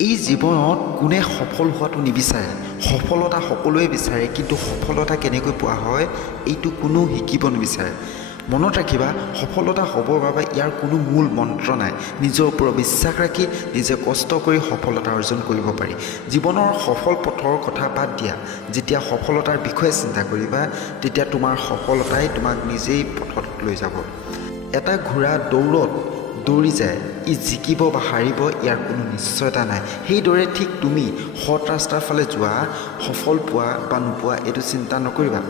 এই জীৱনত কোনে সফল হোৱাটো নিবিচাৰে সফলতা সকলোৱে বিচাৰে কিন্তু সফলতা কেনেকৈ পোৱা হয় এইটো কোনো শিকিব নিবিচাৰে মনত ৰাখিবা সফলতা হ'বৰ বাবে ইয়াৰ কোনো মূল মন্ত্ৰ নাই নিজৰ ওপৰত বিশ্বাস ৰাখি নিজে কষ্ট কৰি সফলতা অৰ্জন কৰিব পাৰি জীৱনৰ সফল পথৰ কথা বাদ দিয়া যেতিয়া সফলতাৰ বিষয়ে চিন্তা কৰিবা তেতিয়া তোমাৰ সফলতাই তোমাক নিজেই পথত লৈ যাব এটা ঘোঁৰা দৌৰত দৌৰি যায় ই জিকিব বা হাৰিব ইয়াৰ কোনো নিশ্চয়তা নাই সেইদৰে ঠিক তুমি সৎ ৰাস্তাৰ ফালে যোৱা সফল পোৱা বা নোপোৱা এইটো চিন্তা নকৰিবা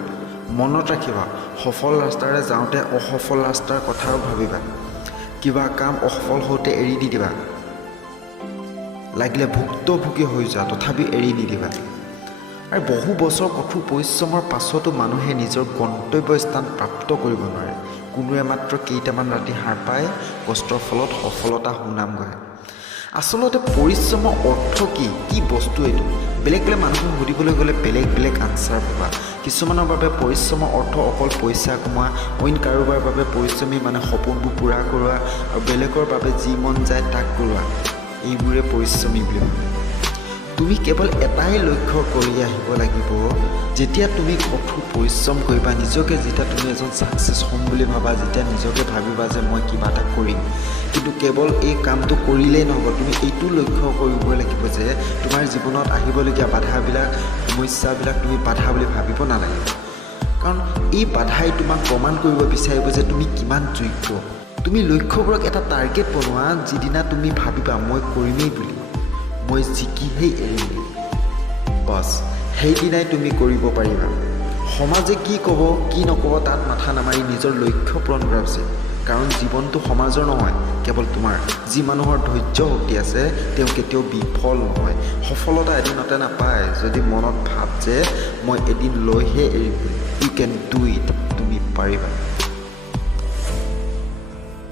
মনত ৰাখিবা সফল ৰাস্তাৰে যাওঁতে অসফল ৰাস্তাৰ কথাও ভাবিবা কিবা কাম অসফল হওঁতে এৰি নিদিবা লাগিলে ভুক্তভোগী হৈ যোৱা তথাপি এৰি নিদিবা আৰু বহু বছৰ কঠোৰ পৰিশ্ৰমৰ পাছতো মানুহে নিজৰ গন্তব্যস্থান প্ৰাপ্ত কৰিব নোৱাৰে কোনোৱে মাত্ৰ কেইটামান ৰাতি সাৰ পায় কষ্টৰ ফলত সফলতা সুনাম গায় আচলতে পৰিশ্ৰমৰ অৰ্থ কি বস্তু এইটো বেলেগ বেলেগ মানুহক সুধিবলৈ গ'লে বেলেগ বেলেগ আনচাৰ পাবা কিছুমানৰ বাবে পৰিশ্ৰমৰ অৰ্থ অকল পইচা কমোৱা অইন কাৰোবাৰ বাবে পৰিশ্ৰমী মানে সপোনবোৰ পূৰা কৰোৱা আৰু বেলেগৰ বাবে যি মন যায় তাক কৰোৱা এইবোৰে পৰিশ্ৰমী বুলি ভাবে তুমি কেৱল এটাই লক্ষ্য কৰি আহিব লাগিব যেতিয়া তুমি কঠোৰ পৰিশ্ৰম কৰিবা নিজকে যেতিয়া তুমি এজন ছাকচেছ হ'ম বুলি ভাবা যেতিয়া নিজকে ভাবিবা যে মই কিবা এটা কৰিম কিন্তু কেৱল এই কামটো কৰিলেই নহ'ব তুমি এইটো লক্ষ্য কৰিবই লাগিব যে তোমাৰ জীৱনত আহিবলগীয়া বাধাবিলাক সমস্যাবিলাক তুমি বাধা বুলি ভাবিব নালাগিব কাৰণ এই বাধাই তোমাক প্ৰমাণ কৰিব বিচাৰিব যে তুমি কিমান যোগ্য তুমি লক্ষ্যবোৰক এটা টাৰ্গেট বনোৱা যিদিনা তুমি ভাবিবা মই কৰিমেই বুলি মই জিকিহেই এৰিম বাছ সেইদিনাই তুমি কৰিব পাৰিবা সমাজে কি ক'ব কি নক'ব তাত মাথা নামাৰি নিজৰ লক্ষ্য পূৰণ কৰা উচিত কাৰণ জীৱনটো সমাজৰ নহয় কেৱল তোমাৰ যি মানুহৰ ধৈৰ্য শক্তি আছে তেওঁ কেতিয়াও বিফল নহয় সফলতা এদিনতে নাপায় যদি মনত ভাব যে মই এদিন লৈহে এৰিম ইউ কেন ডু ইট তুমি পাৰিবা